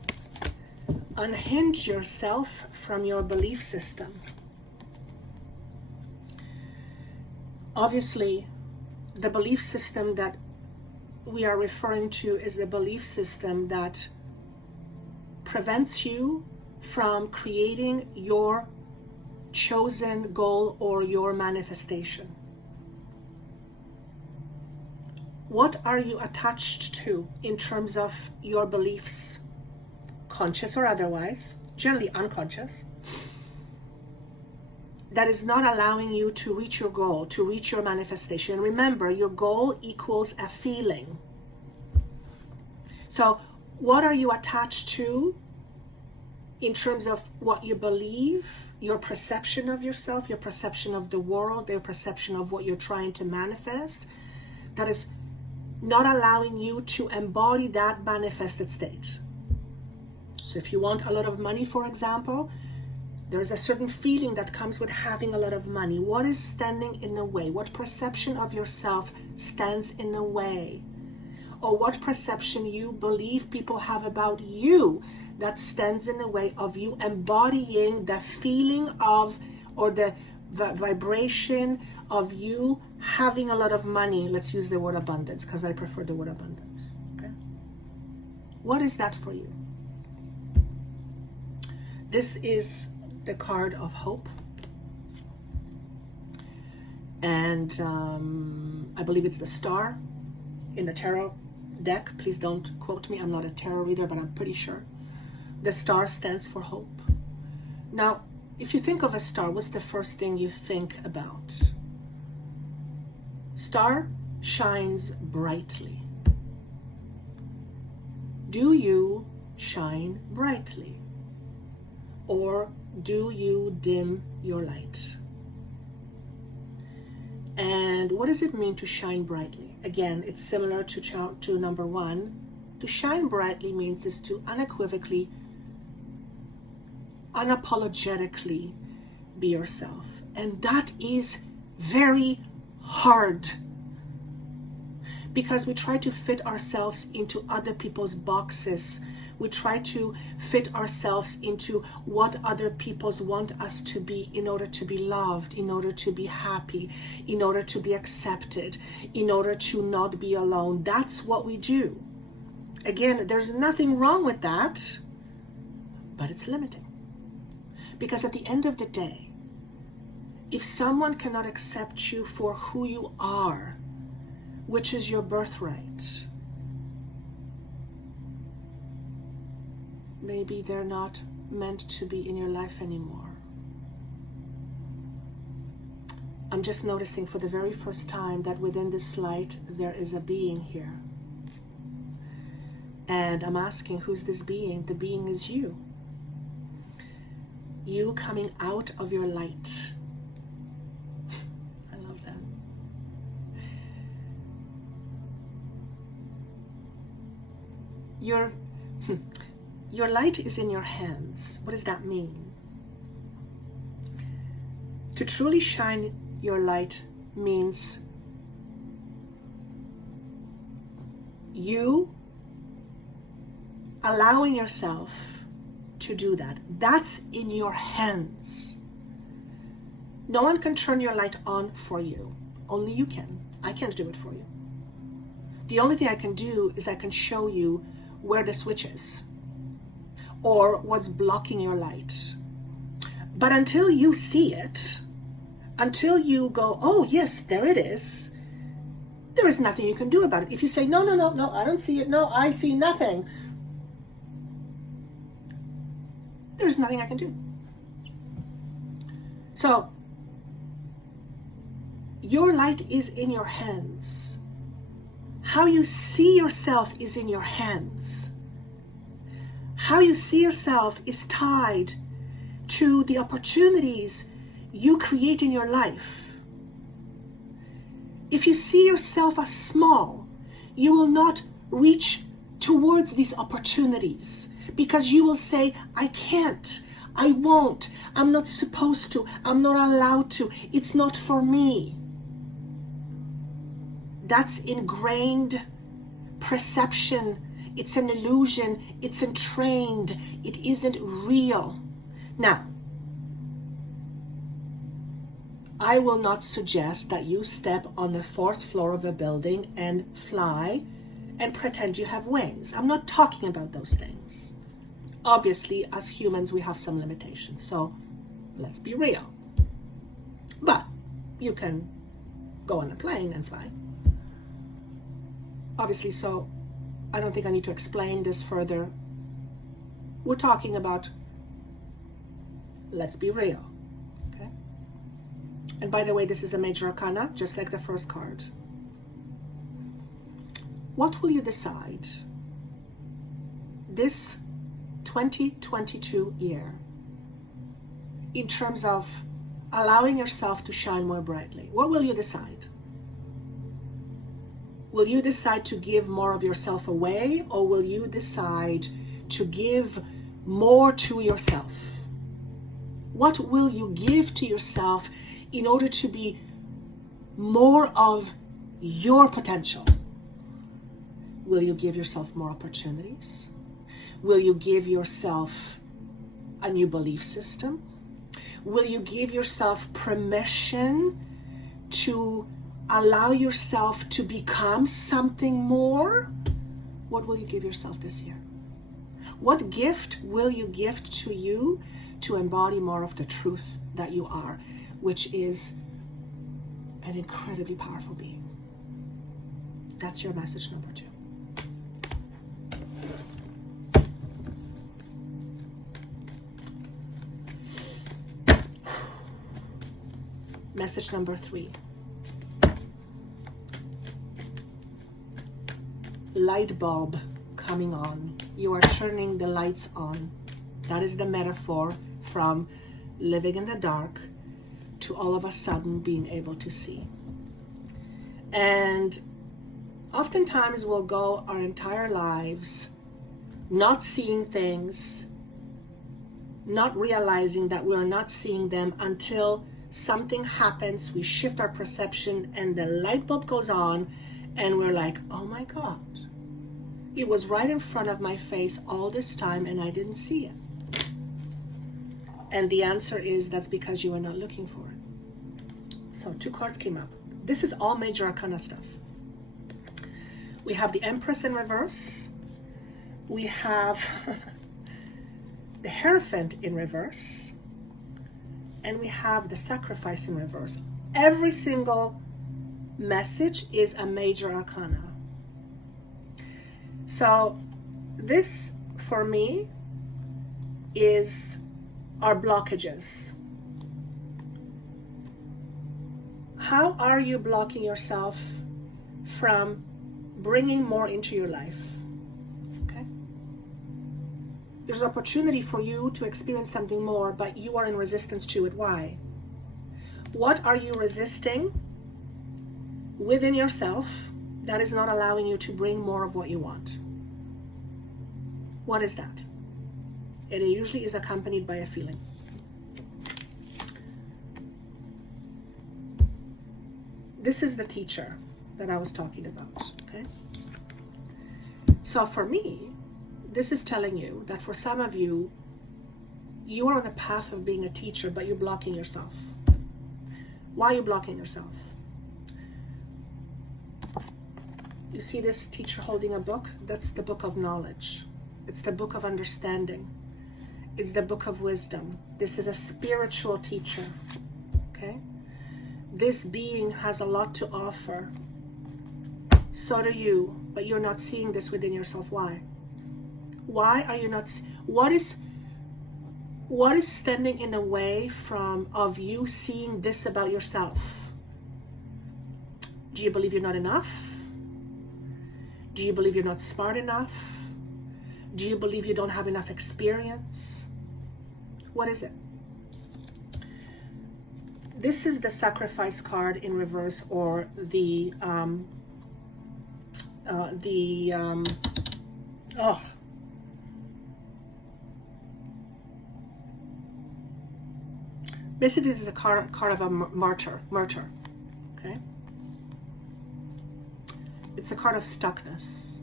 unhinge yourself from your belief system. Obviously, the belief system that we are referring to is the belief system that prevents you from creating your chosen goal or your manifestation. What are you attached to in terms of your beliefs, conscious or otherwise, generally unconscious, that is not allowing you to reach your goal, to reach your manifestation? Remember, your goal equals a feeling. So what are you attached to in terms of what you believe, your perception of yourself, your perception of the world, your perception of what you're trying to manifest, that is not allowing you to embody that manifested state? So if you want a lot of money, for example, there is a certain feeling that comes with having a lot of money. What is standing in the way? What perception of yourself stands in the way? Or what perception you believe people have about you that stands in the way of you embodying the feeling of, or the vibration of you having a lot of money? Let's use the word abundance, because I prefer the word abundance. Okay? What is that for you? This is the card of hope. And I believe it's the star in the tarot deck. Please don't quote me. I'm not a tarot reader, but I'm pretty sure. The star stands for hope. Now, if you think of a star, what's the first thing you think about? Star shines brightly. Do you shine brightly? Or do you dim your light? And what does it mean to shine brightly? Again, it's similar to number 1. To shine brightly means is to unequivocally, unapologetically be yourself. And that is very hard, because we try to fit ourselves into other people's boxes. We try to fit ourselves into what other people want us to be in order to be loved, in order to be happy, in order to be accepted, in order to not be alone. That's what we do. Again, there's nothing wrong with that, but it's limiting. Because at the end of the day, if someone cannot accept you for who you are, which is your birthright, maybe they're not meant to be in your life anymore. I'm just noticing for the very first time that within this light, there is a being here. And I'm asking, who's this being? The being is you. You coming out of your light. I love that. Your light is in your hands. What does that mean? To truly shine your light means you allowing yourself to do that. That's in your hands. No one can turn your light on for you. Only you can. I can't do it for you. The only thing I can do is I can show you where the switch is or what's blocking your light. But until you see it, until you go, oh yes, there it is, there is nothing you can do about it. If you say, no, I don't see it. No, I see nothing. There's nothing I can do. So, your light is in your hands. How you see yourself is in your hands. How you see yourself is tied to the opportunities you create in your life. If you see yourself as small, you will not reach towards these opportunities because you will say, I can't, I won't, I'm not supposed to, I'm not allowed to, it's not for me. That's ingrained perception. It's an illusion. It's entrained. It isn't real. Now, I will not suggest that you step on the 4th floor of a building and fly and pretend you have wings. I'm not talking about those things. Obviously, as humans, we have some limitations. So let's be real. But you can go on a plane and fly. Obviously, so I don't think I need to explain this further. We're talking about, let's be real, okay? And by the way, this is a major arcana, just like the first card. What will you decide this 2022 year in terms of allowing yourself to shine more brightly? What will you decide? Will you decide to give more of yourself away, or will you decide to give more to yourself? What will you give to yourself in order to be more of your potential? Will you give yourself more opportunities? Will you give yourself a new belief system? Will you give yourself permission to allow yourself to become something more? What will you give yourself this year? What gift will you gift to you to embody more of the truth that you are, which is an incredibly powerful being? That's your message number 2. Message number 3. Light bulb coming on. You are turning the lights on. That is the metaphor from living in the dark to all of a sudden being able to see. And oftentimes we'll go our entire lives not seeing things, not realizing that we're not seeing them until something happens, we shift our perception and the light bulb goes on and we're like, oh my God, it was right in front of my face all this time and I didn't see it. And the answer is that's because you are not looking for it. So 2 cards came up. This is all major arcana stuff. We have the Empress in reverse. We have the Hierophant in reverse. And we have the Sacrifice in reverse. Every single message is a major arcana. So this, for me, is our blockages. How are you blocking yourself from bringing more into your life? Okay? There's an opportunity for you to experience something more, but you are in resistance to it. Why? What are you resisting within yourself that is not allowing you to bring more of what you want? What is that? It usually is accompanied by a feeling. This is the teacher that I was talking about, okay? So for me, this is telling you that for some of you, you are on the path of being a teacher, but you're blocking yourself. Why are you blocking yourself? You see this teacher holding a book? That's the book of knowledge. It's the book of understanding. It's the book of wisdom. This is a spiritual teacher, okay? This being has a lot to offer. So do you, but you're not seeing this within yourself. Why? Why are you not? What is standing in the way of you seeing this about yourself? Do you believe you're not enough? Do you believe you're not smart enough? Do you believe you don't have enough experience? What is it? This is the sacrifice card in reverse, or the basically this is a card of a martyr, okay? It's a card of stuckness.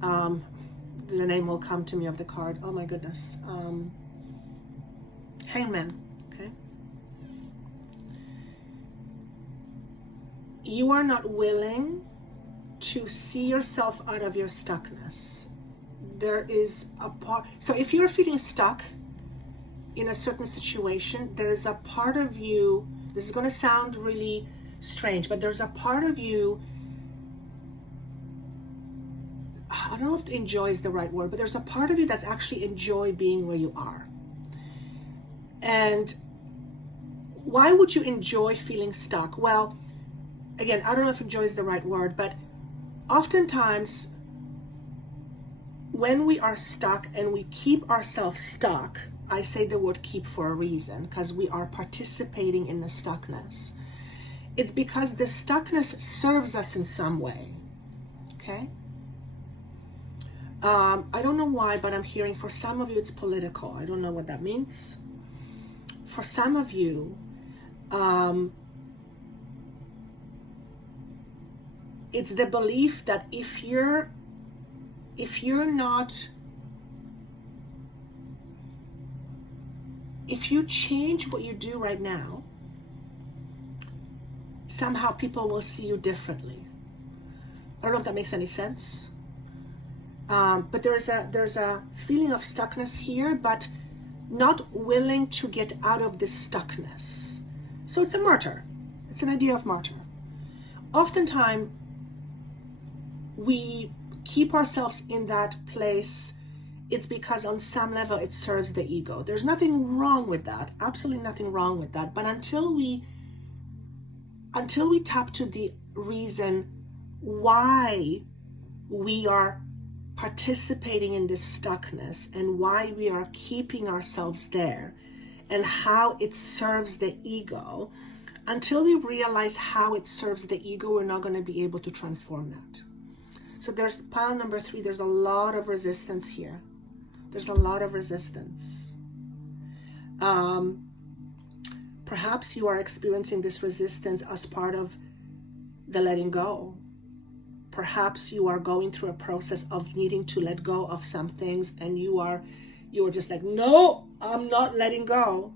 The name will come to me of the card. Oh my goodness. Hangman, okay? You are not willing to see yourself out of your stuckness. There is a part, so if you're feeling stuck in a certain situation, there is a part of you, this is going to sound really strange, but there's a part of you, I don't know if enjoy is the right word, but there's a part of you that's actually enjoy being where you are. And why would you enjoy feeling stuck? Well, again, I don't know if enjoy is the right word, but oftentimes when we are stuck and we keep ourselves stuck, I say the word keep for a reason, because we are participating in the stuckness. It's because the stuckness serves us in some way, okay? I don't know why, but I'm hearing for some of you it's political. I don't know what that means. For some of you, it's the belief that if you change what you do right now, somehow people will see you differently. I don't know if that makes any sense. But there's a feeling of stuckness here, but not willing to get out of this stuckness. So it's a martyr. It's an idea of martyr. Oftentimes, we keep ourselves in that place. It's because on some level it serves the ego. There's nothing wrong with that. Absolutely nothing wrong with that. But until we tap to the reason why we are participating in this stuckness and why we are keeping ourselves there and how it serves the ego, until we realize how it serves the ego, we're not going to be able to transform that. So there's pile number 3. There's a lot of resistance here. There's a lot of resistance. Perhaps you are experiencing this resistance as part of the letting go. Perhaps you are going through a process of needing to let go of some things, and you are just like, no, I'm not letting go.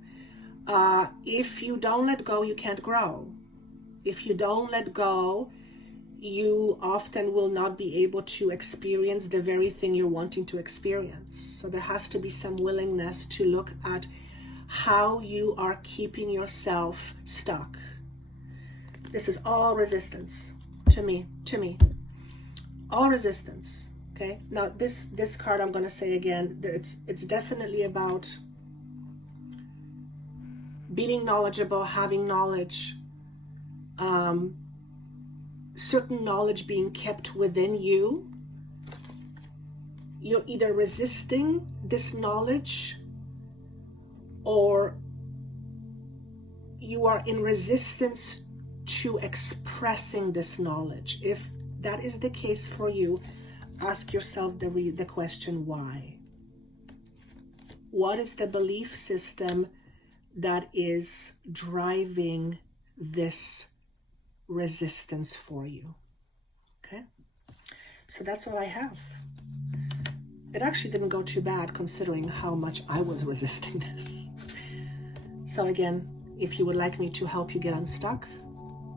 If you don't let go, you can't grow. If you don't let go, you often will not be able to experience the very thing you're wanting to experience. So there has to be some willingness to look at how you are keeping yourself stuck. This is all resistance to me. All resistance, okay? Now this card, I'm going to say again, it's definitely about being knowledgeable, having knowledge, certain knowledge being kept within you. You're either resisting this knowledge or you are in resistance to expressing this knowledge. If that is the case for you, ask yourself the question, why? What is the belief system that is driving this resistance for you? Okay. So that's all I have. It actually didn't go too bad considering how much I was resisting this. So again, if you would like me to help you get unstuck,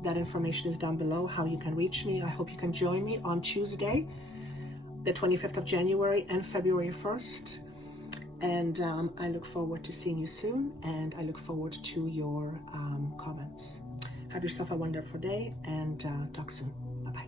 that information is down below, how you can reach me. I hope you can join me on Tuesday, the 25th of January and February 1st. And I look forward to seeing you soon, and I look forward to your comments. Have yourself a wonderful day, and talk soon. Bye-bye.